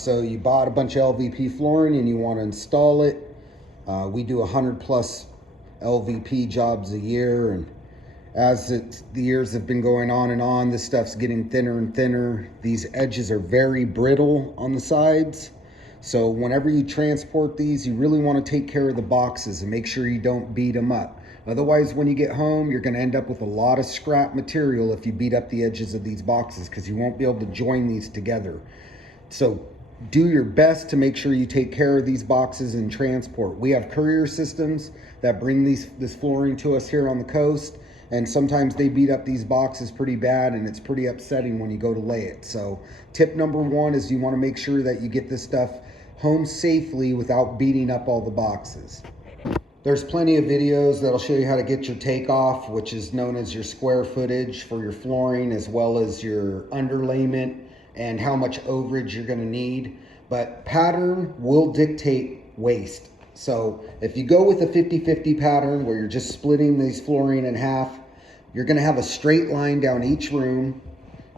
So you bought a bunch of LVP flooring and you want to install it. We do 100+ LVP jobs a year, and as the years have been going on and on, this stuff's getting thinner and thinner. These edges are very brittle on the sides. So whenever you transport these, you really want to take care of the boxes and make sure you don't beat them up. Otherwise, when you get home, you're going to end up with a lot of scrap material if you beat up the edges of these boxes, because you won't be able to join these together. So do your best to make sure you take care of these boxes in transport. We have courier systems that bring this flooring to us here on the coast, and sometimes they beat up these boxes pretty bad, and it's pretty upsetting when you go to lay it. So tip number one is you want to make sure that you get this stuff home safely without beating up all the boxes. There's plenty of videos that'll show you how to get your takeoff, which is known as your square footage for your flooring, as well as your underlayment and how much overage you're going to need. But pattern will dictate waste. So if you go with a 50-50 pattern where you're just splitting these flooring in half, you're going to have a straight line down each room.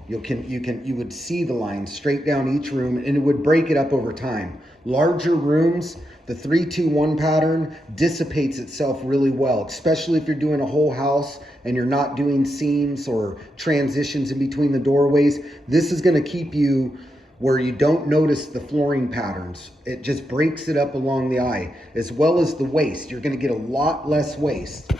You would see the line straight down each room, and it would break it up over time. Larger rooms, the 3-2-1 pattern dissipates itself really well, especially if you're doing a whole house and you're not doing seams or transitions in between the doorways. This is going to keep you where you don't notice the flooring patterns. It just breaks it up along the eye, as well as the waste. You're going to get a lot less waste.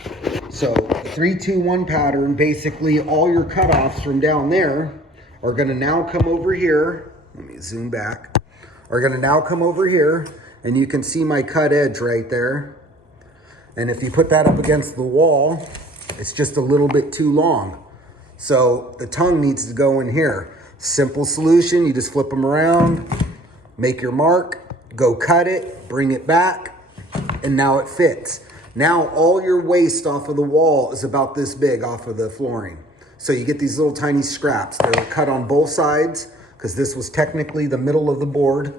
So the 3-2-1 pattern, basically all your cutoffs from down there are going to now come over here. Let me zoom back. Are going to now come over here, and you can see my cut edge right there. And if you put that up against the wall, it's just a little bit too long. So the tongue needs to go in here. Simple solution, you just flip them around, make your mark, go cut it, bring it back, and now it fits. Now all your waste off of the wall is about this big off of the flooring. So you get these little tiny scraps. They're cut on both sides, because this was technically the middle of the board,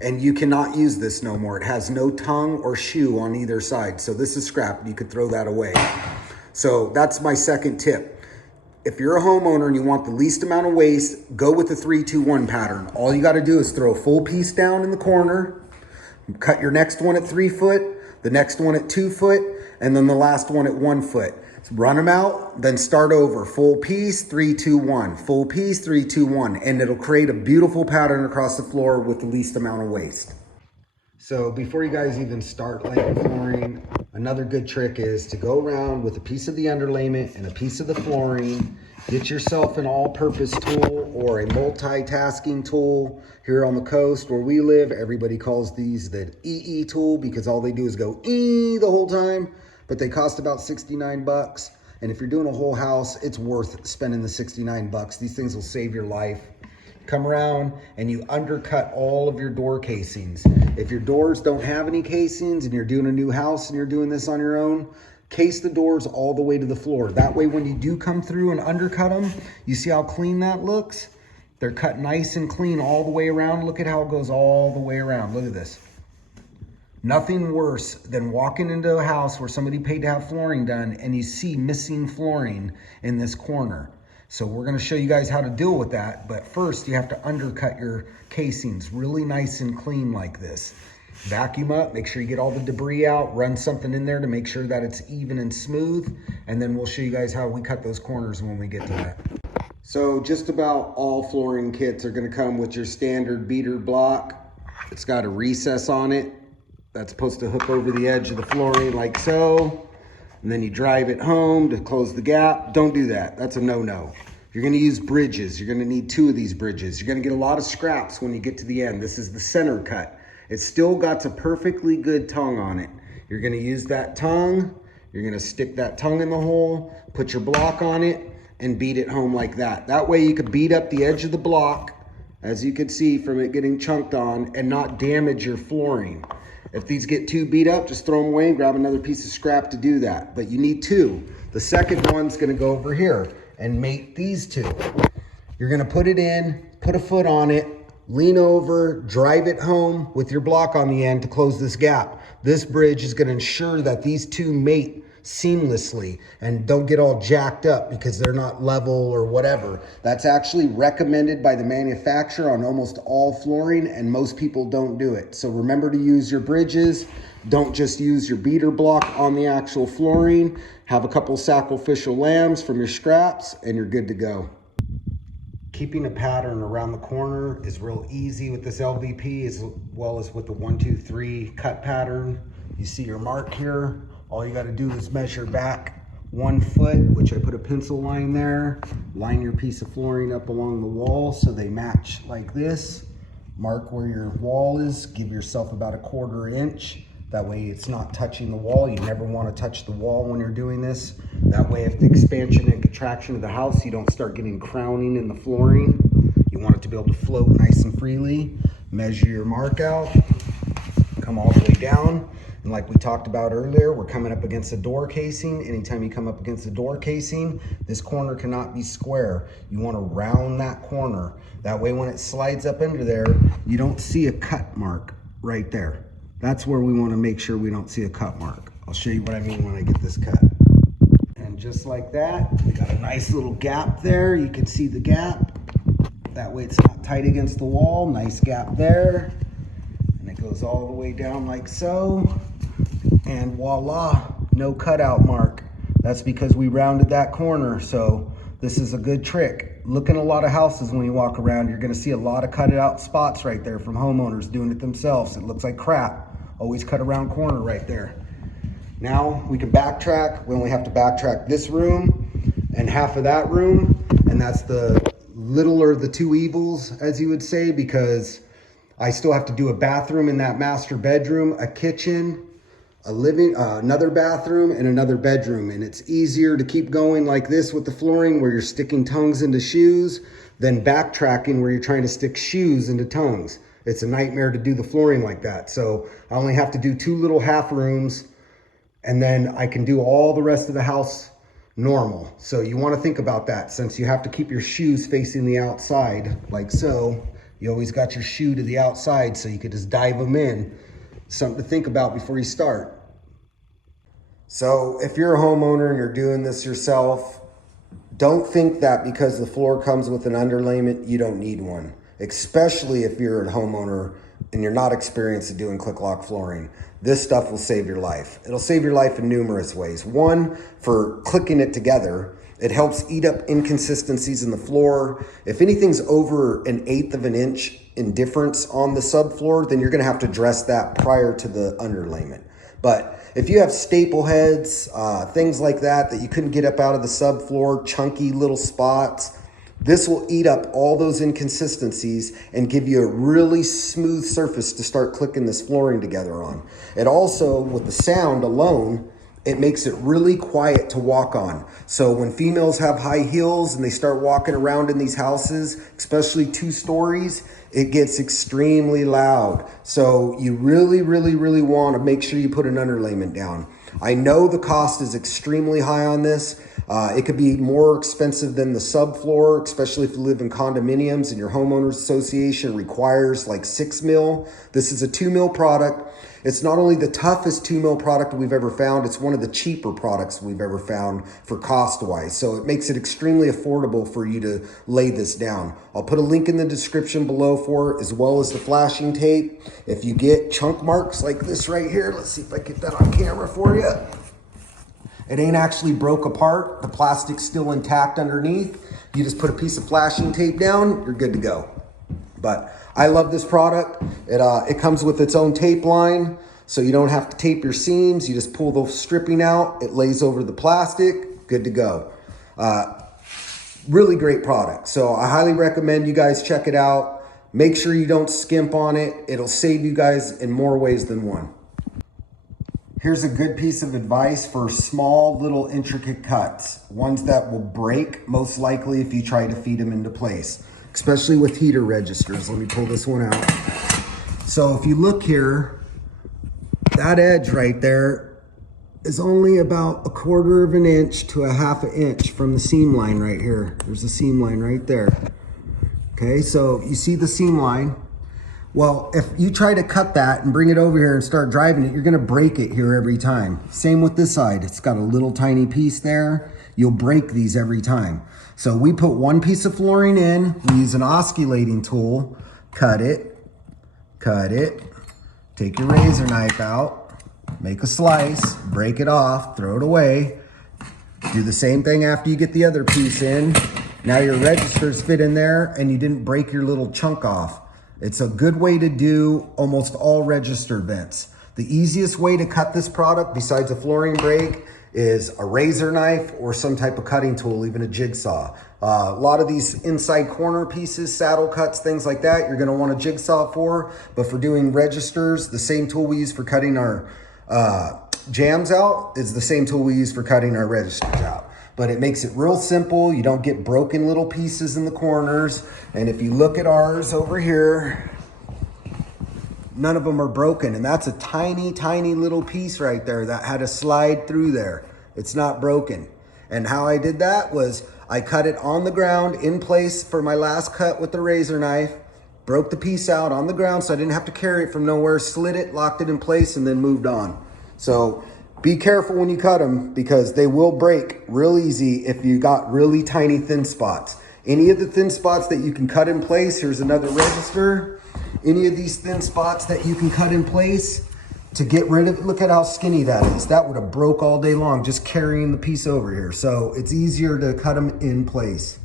and you cannot use this no more. It has no tongue or shoe on either side. So this is scrap. You could throw that away. So that's my second tip. If you're a homeowner and you want the least amount of waste, go with the 3-2-1 pattern. All you got to do is throw a full piece down in the corner, cut your next one at 3 foot, the next one at 2 foot, and then the last one at 1 foot. So run them out, then start over. Full piece, 3-2-1. Full piece, 3-2-1. And it'll create a beautiful pattern across the floor with the least amount of waste. So before you guys even start laying flooring, another good trick is to go around with a piece of the underlayment and a piece of the flooring. Get yourself an all-purpose tool or a multitasking tool. Here on the coast where we live, everybody calls these the EE tool, because all they do is go E the whole time, but they cost about 69 bucks. And if you're doing a whole house, it's worth spending the 69 bucks. These things will save your life. Come around and you undercut all of your door casings. If your doors don't have any casings and you're doing a new house and you're doing this on your own, case the doors all the way to the floor. That way when you do come through and undercut them, you see how clean that looks? They're cut nice and clean all the way around. Look at how it goes all the way around. Look at this. Nothing worse than walking into a house where somebody paid to have flooring done and you see missing flooring in this corner. So we're going to show you guys how to deal with that. But first you have to undercut your casings really nice and clean like this. Vacuum up, make sure you get all the debris out, run something in there to make sure that it's even and smooth. And then we'll show you guys how we cut those corners when we get to that. So just about all flooring kits are going to come with your standard beater block. It's got a recess on it that's supposed to hook over the edge of the flooring like so. And then you drive it home to close the gap. Don't do that. That's a no-no. You're going to use bridges. You're going to need 2 of these bridges. You're going to get a lot of scraps when you get to the end. This is the center cut. It's still got a perfectly good tongue on it. You're going to use that tongue. You're going to stick that tongue in the hole, put your block on it, and beat it home like that. That way you could beat up the edge of the block, as you can see from it getting chunked on, and not damage your flooring. If these get too beat up, just throw them away and grab another piece of scrap to do that. But you need 2. The second one's gonna go over here and mate these 2. You're gonna put it in, put a foot on it, lean over, drive it home with your block on the end to close this gap. This bridge is gonna ensure that these 2 mate seamlessly and don't get all jacked up because they're not level or whatever. That's actually recommended by the manufacturer on almost all flooring, and most people don't do it. So remember to use your bridges. Don't just use your beater block on the actual flooring. Have a couple sacrificial lambs from your scraps and you're good to go. Keeping a pattern around the corner is real easy with this LVP as well as with the 1, 2, 3 cut pattern. You see your mark here. All you got to do is measure back 1 foot, which I put a pencil line there. Line your piece of flooring up along the wall so they match like this. Mark where your wall is. Give yourself about a 1/4 inch. That way it's not touching the wall. You never want to touch the wall when you're doing this. That way if the expansion and contraction of the house, you don't start getting crowning in the flooring. You want it to be able to float nice and freely. Measure your mark out. Come all the way down. And like we talked about earlier, we're coming up against the door casing. Anytime you come up against the door casing, this corner cannot be square. You want to round that corner. That way when it slides up under there, you don't see a cut mark right there. That's where we want to make sure we don't see a cut mark. I'll show you what I mean when I get this cut. And just like that, we got a nice little gap there. You can see the gap. That way it's not tight against the wall. Nice gap there. And it goes all the way down like so. And voila, no cutout mark. That's because we rounded that corner. So this is a good trick. Look in a lot of houses when you walk around, you're gonna see a lot of cut out spots right there from homeowners doing it themselves. It looks like crap. Always cut around corner right there. Now we can backtrack. We only have to backtrack this room and half of that room. And that's the littler of the two evils, as you would say, because I still have to do a bathroom in that master bedroom, a kitchen, a living, another bathroom and another bedroom. And it's easier to keep going like this with the flooring where you're sticking tongues into shoes than backtracking where you're trying to stick shoes into tongues. It's a nightmare to do the flooring like that. So I only have to do 2 little half rooms and then I can do all the rest of the house normal. So you want to think about that, since you have to keep your shoes facing the outside like so. You always got your shoe to the outside so you could just dive them in. Something to think about before you start. So if you're a homeowner and you're doing this yourself, don't think that because the floor comes with an underlayment, you don't need one. Especially if you're a homeowner and you're not experienced at doing click lock flooring. This stuff will save your life. It'll save your life in numerous ways. One, for clicking it together. It helps eat up inconsistencies in the floor. If anything's over 1/8 of an inch in difference on the subfloor, then you're gonna have to address that prior to the underlayment. But if you have staple heads, things like that you couldn't get up out of the subfloor, chunky little spots, this will eat up all those inconsistencies and give you a really smooth surface to start clicking this flooring together on. It also, with the sound alone, it makes it really quiet to walk on. So when females have high heels and they start walking around in these houses, especially 2 stories, it gets extremely loud. So you really, really, really want to make sure you put an underlayment down. I know the cost is extremely high on this. It could be more expensive than the subfloor, especially if you live in condominiums and your homeowners association requires like 6 mil. This is a 2 mil product. It's not only the toughest 2 mil product we've ever found, it's one of the cheaper products we've ever found for cost-wise. So it makes it extremely affordable for you to lay this down. I'll put a link in the description below for it, as well as the flashing tape. If you get chunk marks like this right here, let's see if I get that on camera for you. It ain't actually broke apart. The plastic's still intact underneath. You just put a piece of flashing tape down, you're good to go. But I love this product. It comes with its own tape line, so you don't have to tape your seams. You just pull the stripping out. It lays over the plastic. Good to go. Really great product. So I highly recommend you guys check it out. Make sure you don't skimp on it. It'll save you guys in more ways than one. Here's a good piece of advice for small little intricate cuts. Ones that will break most likely if you try to feed them into place, especially with heater registers. Let me pull this one out. So if you look here, that edge right there is only about 1/4 of an inch to 1/2 inch from the seam line right here. There's a seam line right there. Okay, so you see the seam line. Well, if you try to cut that and bring it over here and start driving it, you're gonna break it here every time. Same with this side. It's got a little tiny piece there. You'll break these every time. So we put one piece of flooring in, we use an osculating tool, cut it, take your razor knife out, make a slice, break it off, throw it away. Do the same thing after you get the other piece in. Now your registers fit in there and you didn't break your little chunk off. It's a good way to do almost all register vents. The easiest way to cut this product besides a flooring break is a razor knife or some type of cutting tool, even a jigsaw. A lot of these inside corner pieces, saddle cuts, things like that, you're gonna want a jigsaw for, but for doing registers, the same tool we use for cutting our jams out is the same tool we use for cutting our registers out. But it makes it real simple. You don't get broken little pieces in the corners. And if you look at ours over here, none of them are broken. And that's a tiny, tiny little piece right there that had to slide through there. It's not broken. And how I did that was I cut it on the ground in place for my last cut with the razor knife, broke the piece out on the ground so I didn't have to carry it from nowhere, slid it, locked it in place, and then moved on. So be careful when you cut them because they will break real easy if you got really tiny thin spots. Any of the thin spots that you can cut in place, here's another register. Any of these thin spots that you can cut in place to get rid of it, look at how skinny that is. That would have broke all day long just carrying the piece over here. So it's easier to cut them in place.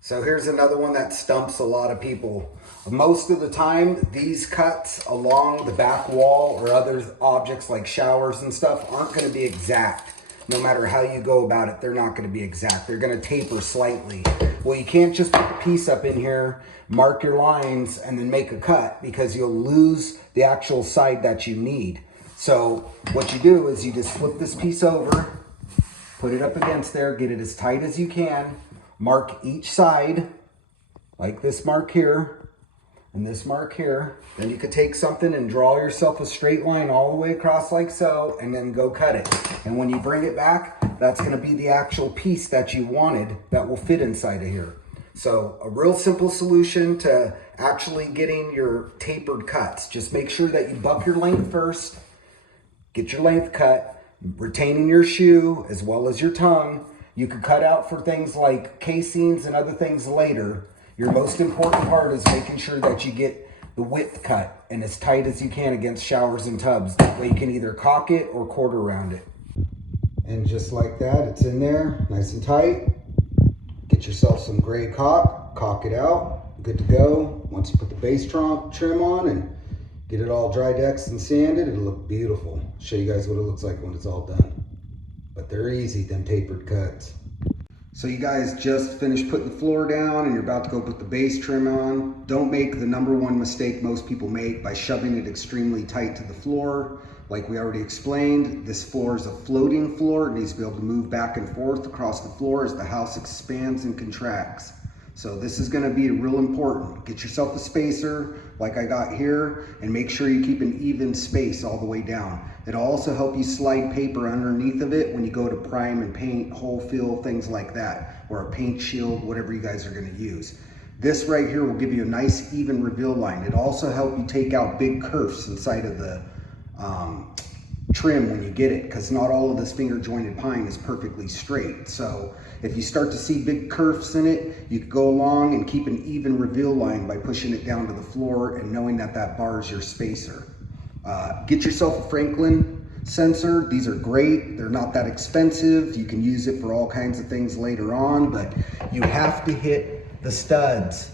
So here's another one that stumps a lot of people. Most of the time, these cuts along the back wall or other objects like showers and stuff aren't gonna be exact. No matter how you go about it, they're not gonna be exact. They're gonna taper slightly. Well, you can't just put the piece up in here, mark your lines, and then make a cut because you'll lose the actual side that you need. So what you do is you just flip this piece over, put it up against there, get it as tight as you can, mark each side, like this mark here, and this mark here. Then you could take something and draw yourself a straight line all the way across like so, and then go cut it. And when you bring it back, that's gonna be the actual piece that you wanted that will fit inside of here. So a real simple solution to actually getting your tapered cuts. Just make sure that you buck your length first, get your length cut, retaining your shoe as well as your tongue. You could cut out for things like casings and other things later. Your most important part is making sure that you get the width cut and as tight as you can against showers and tubs. That way you can either caulk it or quarter round it. And just like that, it's in there, nice and tight. Get yourself some gray caulk it out, good to go. Once you put the base trim on and get it all dry decks and sanded, it'll look beautiful. Show you guys what it looks like when it's all done. But they're easy, them tapered cuts. So you guys just finished putting the floor down and you're about to go put the base trim on. Don't make the #1 mistake most people make by shoving it extremely tight to the floor. Like we already explained, this floor is a floating floor. It needs to be able to move back and forth across the floor as the house expands and contracts. So this is gonna be real important. Get yourself a spacer like I got here and make sure you keep an even space all the way down. It'll also help you slide paper underneath of it when you go to prime and paint, hole fill, things like that, or a paint shield, whatever you guys are gonna use. This right here will give you a nice even reveal line. It'll also help you take out big kerfs inside of the trim when you get it, because not all of this finger jointed pine is perfectly straight. So if you start to see big kerfs in it, you can go along and keep an even reveal line by pushing it down to the floor and knowing that that bar is your spacer. Get yourself a Franklin sensor. These are great. They're not that expensive. You can use it for all kinds of things later on, but you have to hit the studs.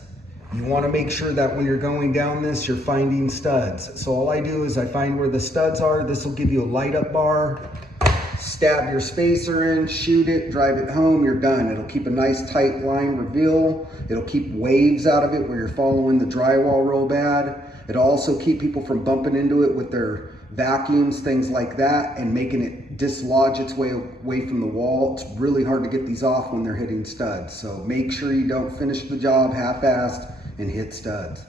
You want to make sure that when you're going down this, you're finding studs. So all I do is I find where the studs are. This will give you a light up bar. Stab your spacer in, shoot it, drive it home, you're done. It'll keep a nice tight line reveal. It'll keep waves out of it where you're following the drywall real bad. It'll also keep people from bumping into it with their vacuums, things like that, and making it dislodge its way away from the wall. It's really hard to get these off when they're hitting studs. So make sure you don't finish the job half-assed and hit studs.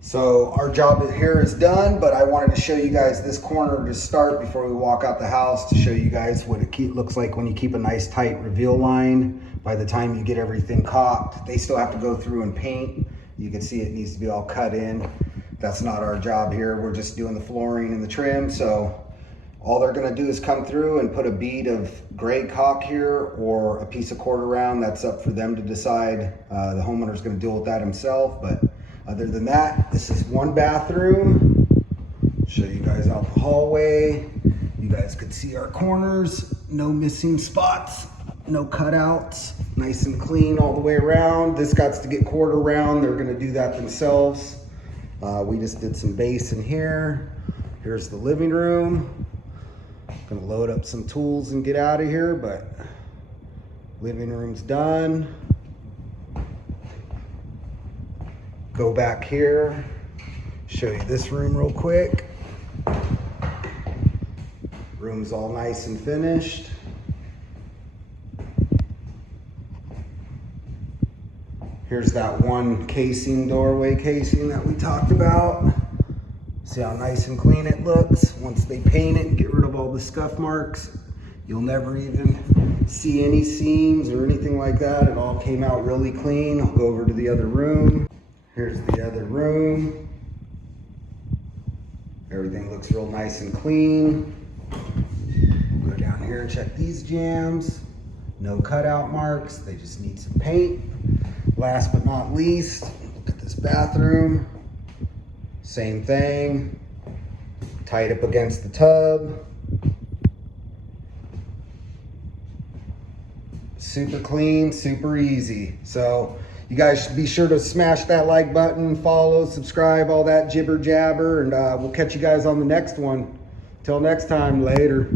So our job here is done, but I wanted to show you guys this corner to start before we walk out the house to show you guys what it looks like when you keep a nice tight reveal line. By the time you get everything caulked, they still have to go through and paint You can see it needs to be all cut in. That's not our job here. We're just doing the flooring and the trim. So all they're gonna do is come through and put a bead of gray caulk here or a piece of quarter round. That's up for them to decide. The homeowner's gonna deal with that himself. But other than that, this is one bathroom. Show you guys out the hallway. You guys could see our corners, no missing spots, no cutouts, nice and clean all the way around. This got to get quarter round. They're gonna do that themselves. We just did some base in here. Here's the living room. Gonna load up some tools and get out of here, but living room's done. Go back here, show you this room real quick. Room's all nice and finished. Here's that one casing, doorway casing that we talked about. See how nice and clean it looks? Once they paint it and get rid of all the scuff marks, you'll never even see any seams or anything like that. It all came out really clean. I'll go over to the other room. Here's the other room. Everything looks real nice and clean. Go down here and check these jams. No cutout marks, they just need some paint. Last but not least, look at this bathroom. Same thing, tied up against the tub. Super clean, super easy. So you guys should be sure to smash that like button, follow, subscribe, all that jibber jabber, and we'll catch you guys on the next one. Till next time, later.